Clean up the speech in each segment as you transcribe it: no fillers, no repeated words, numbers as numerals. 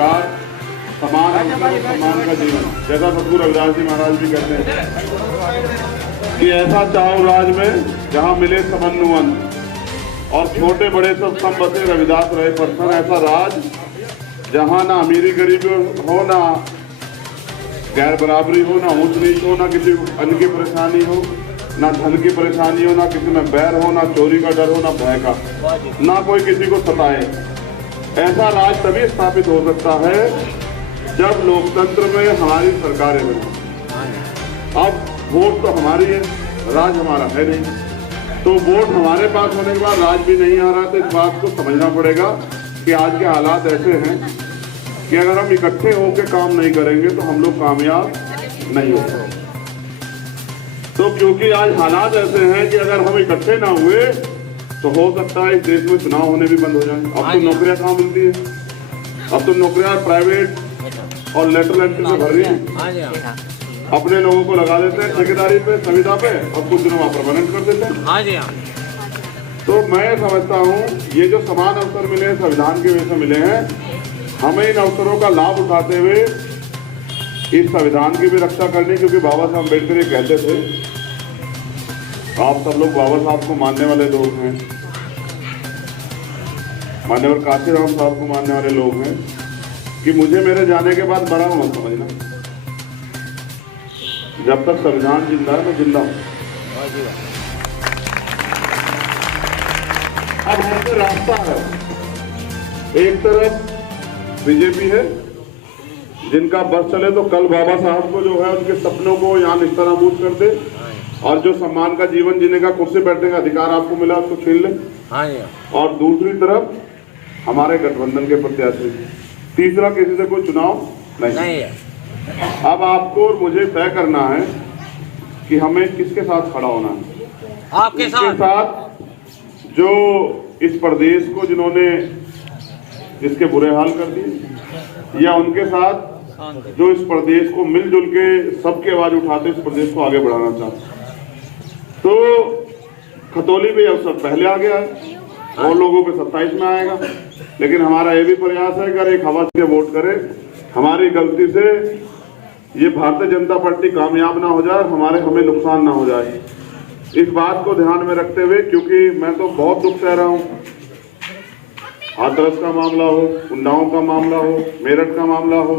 विकास, समान अवसर और सम्मान का जीवन। जैसा सतगुरु रविदास जी महाराज भी कहते हैं कि ऐसा चाहो राज में जहाँ मिले समन्वयन और छोटे बड़े सब बसे रविदास रहे परसन। ऐसा राज जहाँ ना अमीरी गरीबी हो, ना गैर बराबरी हो, ना ऊंच नीच हो, ना किसी अन्न की परेशानी हो, ना धन की परेशानी हो, ना किसी में बैर हो, ना चोरी का डर हो, ना भय का, ना कोई किसी को सताए। ऐसा राज तभी स्थापित हो सकता है जब लोकतंत्र में हमारी सरकारें बनी। अब वोट तो हमारी है, राज हमारा है नहीं, तो वोट हमारे पास होने के बाद राज भी नहीं आ रहा। तो इस बात को समझना पड़ेगा कि आज के हालात ऐसे हैं कि अगर हम इकट्ठे होकर काम नहीं करेंगे तो हम लोग कामयाब नहीं हो पाएंगे। तो क्योंकि आज हालात ऐसे हैं कि अगर हम इकट्ठे ना हुए तो हो सकता है इस देश में चुनाव होने भी बंद हो जाए। अब तो नौकरियां कहाँ मिलती है, अब तो नौकरियां प्राइवेट और लेटरल एंट्री से भर रही है। अपने लोगों को लगा देते हैं ठेकेदारी पे, संविदा पे, और कुछ दिनों वहाँ परमानेंट कर देते हैं। तो मैं समझता हूँ ये जो समान अवसर मिले हैं संविधान की वजह से मिले हैं, हमें इन अवसरों का लाभ उठाते हुए इस संविधान की भी रक्षा करनी। क्योंकि बाबा साहब अम्बेडकर ये कहते थे, आप सब लोग बाबा साहब को मानने वाले लोग हैं, मान्यवर काशीराम साहब को मानने वाले लोग हैं, कि मुझे मेरे जाने के बाद बड़ा मत समझना। जब तक संविधान जिंदा है मैं जिंदा हूं। अब हमसे रास्ता है, एक तरफ बीजेपी है जिनका बस चले तो कल बाबा साहब को जो है उनके सपनों को यहाँ निस्ताराबूद कर दे, और जो सम्मान का जीवन जीने का, कुर्सी बैठने का अधिकार आपको मिला उसको छीन ले। और दूसरी तरफ हमारे गठबंधन के प्रत्याशी, तीसरा किसी से कोई चुनाव नहीं है। अब आपको और मुझे तय करना है कि हमें किसके साथ खड़ा होना है। आपके साथ जो इस प्रदेश को जिन्होंने इसके बुरे हाल कर दिए, या उनके साथ जो इस प्रदेश को मिलजुल के सबके आवाज उठाते इस प्रदेश को आगे बढ़ाना चाहते। तो खतौली में अवसर पहले आ गया है और लोगों पे 27 में आएगा, लेकिन हमारा ये भी प्रयास है कि अगर एक हवा से वोट करे, हमारी गलती से ये भारतीय जनता पार्टी कामयाब ना हो जाए, हमें नुकसान ना हो जाए। इस बात को ध्यान में रखते हुए, क्योंकि मैं तो बहुत दुख सह रहा हूँ, हाथरस का मामला हो, उन्नाव का मामला हो, मेरठ का मामला हो,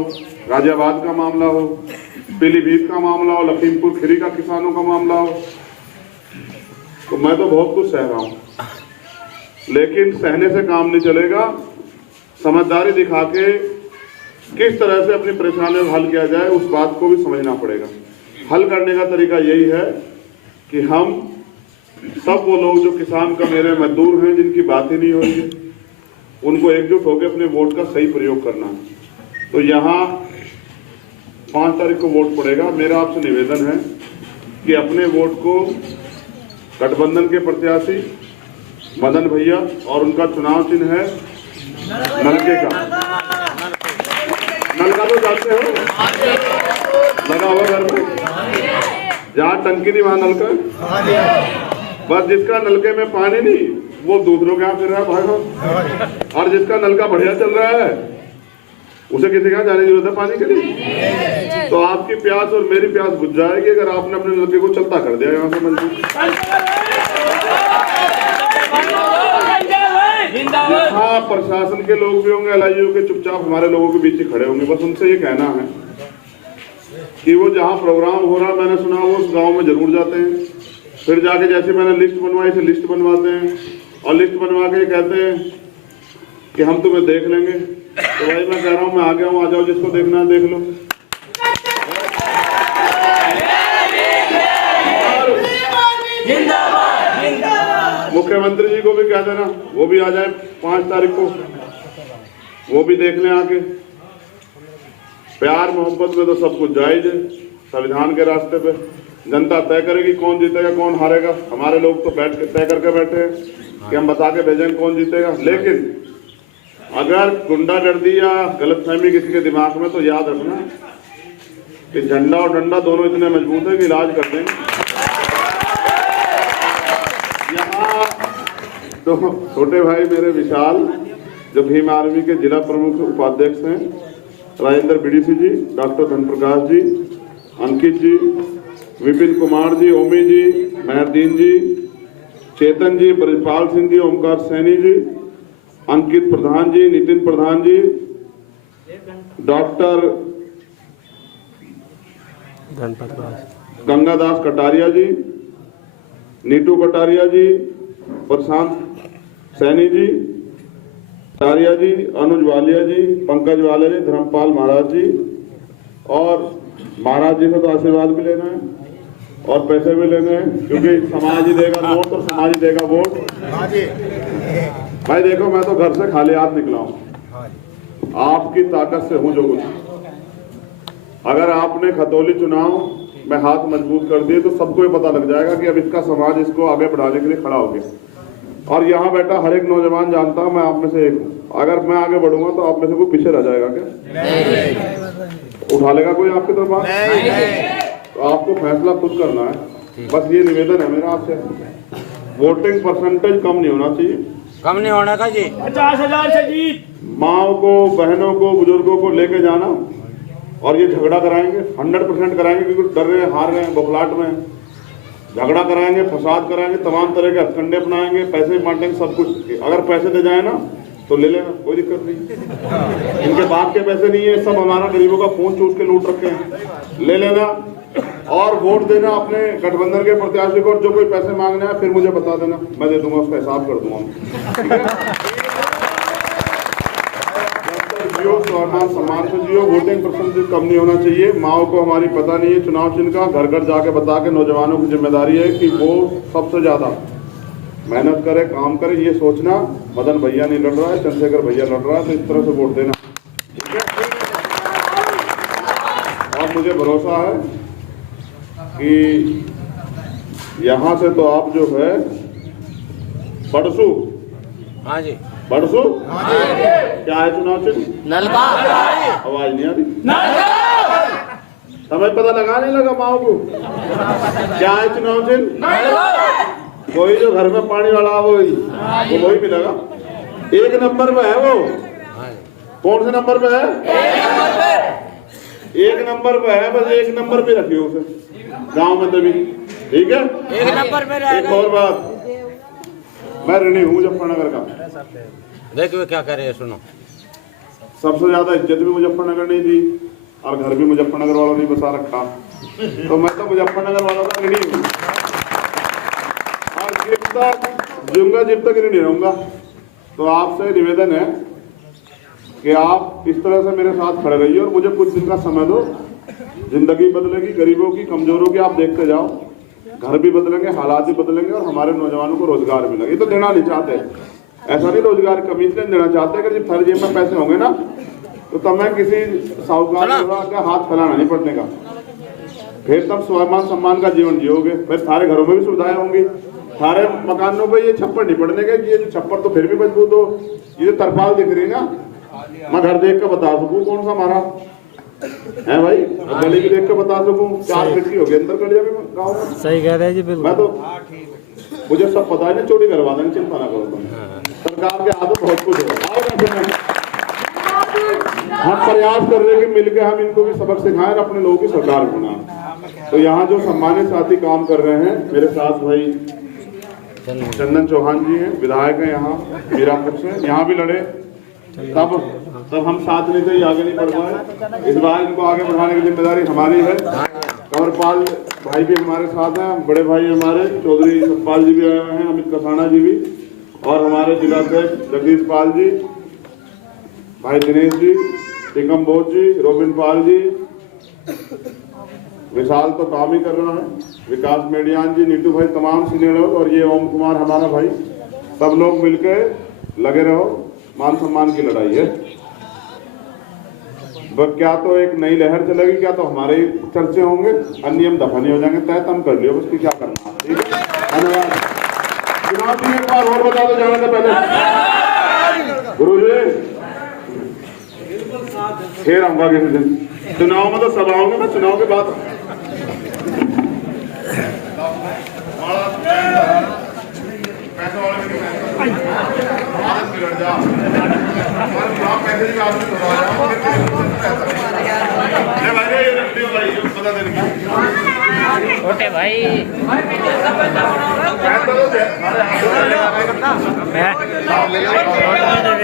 गाजियाबाद का मामला हो, पीलीभीत का मामला हो, लखीमपुर खीरी का किसानों का मामला हो, तो मैं तो बहुत कुछ सह रहा हूँ। लेकिन सहने से काम नहीं चलेगा। समझदारी दिखा के किस तरह से अपनी परेशानियों को हल किया जाए उस बात को भी समझना पड़ेगा। हल करने का तरीका यही है कि हम सब वो लोग जो किसान का मेरे मजदूर हैं, जिनकी बात ही नहीं हो रही है, उनको एकजुट होकर अपने वोट का सही प्रयोग करना है। तो यहाँ 5 तारीख को वोट पड़ेगा। मेरा आपसे निवेदन है कि अपने वोट को गठबंधन के प्रत्याशी मदन भैया, और उनका चुनाव चिन्ह है नलके का। नलका तो जानते हो, लगा हुआ घर में, जहाँ टंकी नहीं वहाँ नलका। बस जिसका नलके में पानी नहीं वो दूसरों के यहाँ फिर रहा है भागो, और जिसका नलका बढ़िया चल रहा है उसे किसी के यहाँ जाने की जरूरत है पानी के लिए। तो आपकी प्यास और मेरी प्यास बुझ जाएगी अगर आपने अपने नलके को चलता कर दिया यहाँ से मजबूत। हाँ, प्रशासन के लोग भी होंगे, LIU के चुपचाप हमारे लोगों के बीच ही खड़े होंगे। बस उनसे ये कहना है कि वो जहाँ प्रोग्राम हो रहा मैंने सुना वो उस गांव में जरूर जाते हैं, फिर जाके जैसे मैंने लिस्ट बनवाई से लिस्ट बनवाते हैं, और लिस्ट बनवा के कहते हैं कि हम तुम्हें देख लेंगे। तो भाई मैं कह रहा हूँ मैं आ गया हूँ, आ जाओ, जिसको देखना है देख लो। मुख्यमंत्री जी को भी कह देना वो भी आ जाए 5 तारीख को, वो भी देख लें आके। प्यार मोहब्बत में तो सब कुछ जायज है। संविधान के रास्ते पे जनता तय करेगी कौन जीतेगा कौन हारेगा। हमारे लोग तो बैठ के तय करके बैठे हैं कि हम बता के भेजेंगे कौन जीतेगा। लेकिन अगर गुंडागर्दी या गलतफहमी किसी के दिमाग में, तो याद रखना कि झंडा और डंडा दोनों इतने मजबूत है कि इलाज कर देंगे। यहाँ तो छोटे भाई मेरे विशाल, जो भीम आर्मी के जिला प्रमुख उपाध्यक्ष हैं, राजेंद्र बीडीसी जी, डॉक्टर धन प्रकाश जी, अंकित जी, विपिन कुमार जी, ओमी जी, मेहरदीन जी, चेतन जी, ब्रजपाल सिंह जी, ओमकार सैनी जी, अंकित प्रधान जी, नितिन प्रधान जी, डॉक्टर गंगादास कटारिया जी, नीटू कटारिया जी, प्रशांत सैनी जी, कटारिया जी, अनुज वालिया जी, पंकज वालिया जी, धर्मपाल महाराज जी, और महाराज जी से तो आशीर्वाद भी लेना है और पैसे भी लेने हैं, क्योंकि समाज ही देगा नोट और समाज ही देगा वोट। भाई देखो, मैं तो घर से खाली हाथ निकला हूं, आपकी ताकत से हूं जो कुछ। अगर आपने खतौली चुनाव में हाथ मजबूत कर दिए तो सबको ये पता लग जाएगा कि अब इसका समाज इसको आगे बढ़ाने के लिए खड़ा हो गया। और यहाँ बैठा हर एक नौजवान जानता है मैं आप में से एक हूँ। अगर मैं आगे बढ़ूंगा तो आप में से कोई पीछे रह जाएगा क्या? नहीं। उठा लेगा कोई आपकी तरफ हाथ? नहीं। तो आपको फैसला खुद करना है। बस ये निवेदन है मेरा आपसे, वोटिंग परसेंटेज कम नहीं होना चाहिए, कम नहीं होने का जी। 50,000 से जीत। माओ को, बहनों को, बुजुर्गों को लेके जाना और ये झगड़ा कराएंगे, 100% कराएंगे, क्योंकि डर रहे, हार रहे हैं, बखलाट में झगड़ा कराएंगे, फसाद कराएंगे, तमाम तरह के हथकंडे अपनाएंगे, पैसे बांटेंगे, सब कुछ। अगर पैसे दे जाए ना तो ले लेना, कोई दिक्कत नहीं। इनके बाप के पैसे नहीं है, सब हमारा गरीबों का खून चूस के लूट रखे हैं, ले लेना और वोट देना अपने गठबंधन के प्रत्याशी को। जो कोई पैसे मांगना है फिर मुझे बता देना, मैं दे दूंगा, उसका हिसाब कर दूंगा। ठीक है? जियो, स्वाभिमान सम्मान से जियो, वोटिंग परसेंटेज कम नहीं होना चाहिए। माओ को हमारी पता नहीं है चुनाव चिन्ह का, घर घर जाके बता के नौजवानों की जिम्मेदारी है कि वो सबसे ज्यादा मेहनत करे, काम करे। ये सोचना मदन भैया नहीं लड़ रहा है, चंद्रशेखर भैया लड़ रहा है, तो इस तरह से वोट देना। ठीक है? और मुझे भरोसा है कि यहाँ से तो आप जो है बड़सू, हाँ जी, बड़सू क्या है चुनाव चिन्ह? नलका। आवाज नहीं आ रही, समय पता लगा नहीं लगा माओ को क्या है चुनाव चिन्ह? वही जो घर में पानी वाला वही मिलेगा। एक नंबर पे है वो। कौन से नंबर पे है? एक नंबर पे है, बस एक नंबर पे रखियो उसे गांव में तभी। ठीक है? एक नंबर पे रहेगा। एक और बात, मैं ऋणी हूँ मुजफ्फरनगर का। देखिए क्या करे, सुनो। सबसे ज्यादा इज्जत भी मुजफ्फरनगर ने दी और घर भी मुजफ्फरनगर वालों ने बसा रखा, तो मैं तो मुजफ्फरनगर वालों का ऋणी हूँ और जीऊंगा जब तक ऋणी रहूंगा। तो आपसे निवेदन है कि आप इस तरह से मेरे साथ खड़े रहिए और मुझे कुछ दिन का समय दो। जिंदगी बदलेगी, गरीबों की, कमजोरों की, आप देखते जाओ। घर भी बदलेंगे, हालात भी बदलेंगे और हमारे नौजवानों को रोजगार मिलेगा। ये तो देना नहीं चाहते, ऐसा नहीं रोजगार कमी इसलिए देना चाहते हैं कि जब थारी जेब में पैसे होंगे ना तो तब मैं किसी साहूकार का हाथ फैलाना नहीं पड़ने का, फिर तब स्वाभिमान सम्मान का जीवन जियोगे। फिर सारे घरों में भी सुविधाएं होंगी, सारे मकानों पे ये छप्पर नहीं पड़ने के। ये छप्पर तो फिर भी मजबूत हो, ये जो तरपाल दिख रही ना, मैं घर देख कर बता सकूं कौन सा हमारा है भाई, गली भी देख कर बता सकूं 4 खिड़की हो गई अंदर कर दिया गाँव में। सही कह रहे हैं जी, बिल्कुल। मैं तो मुझे सब पता है ना, चोरी करवा देंगे, चिंता ना करो तुम। सरकार के हाथों बहुत कुछ है। हम प्रयास कर रहे हैं कि मिलकर हम इनको भी सबक सिखाएं, अपने लोगों की सरकार बनाएं। तो यहाँ जो सम्मानित साथी काम कर रहे हैं, मेरे साथ भाई चंदन चौहान जी हैं, विधायक हैं यहाँ मीरापुर से, यहाँ भी लड़े, तब हम साथ नहीं थे, आगे नहीं बढ़ पाए। इस बार इनको आगे बढ़ाने की जिम्मेदारी हमारी है। कंवरपाल भाई भी हमारे साथ हैं, बड़े भाई हमारे चौधरी सतपाल जी भी आए हुए हैं, अमित कसाना जी भी, और हमारे जिला अध्यक्ष जगदीश पाल जी, भाई दिनेश जी, टिकम बोध जी, रोबिन पाल जी, विशाल तो काम ही कर रहा है, विकास मेडियान जी, नीटू भाई, तमाम सीनियर लोग, और ये ओम कुमार हमारा भाई, सब लोग मिलकर लगे रहो। मान सम्मान की लड़ाई है, क्या तो एक नई लहर चलेगी, क्या तो हमारे चर्चे होंगे, अनियम दफा नहीं हो जाएंगे, तय तम कर लियो, उसकी क्या करना। ठीक है, धन्यवाद। चुनाव जी एक बार और बता दो जाने से पहले गुरु जी, फिर आऊंगा किसी दिन। चुनाव में तो सब आऊंगा मैं, चुनाव के बाद पैसे बता देने छोटे भाई की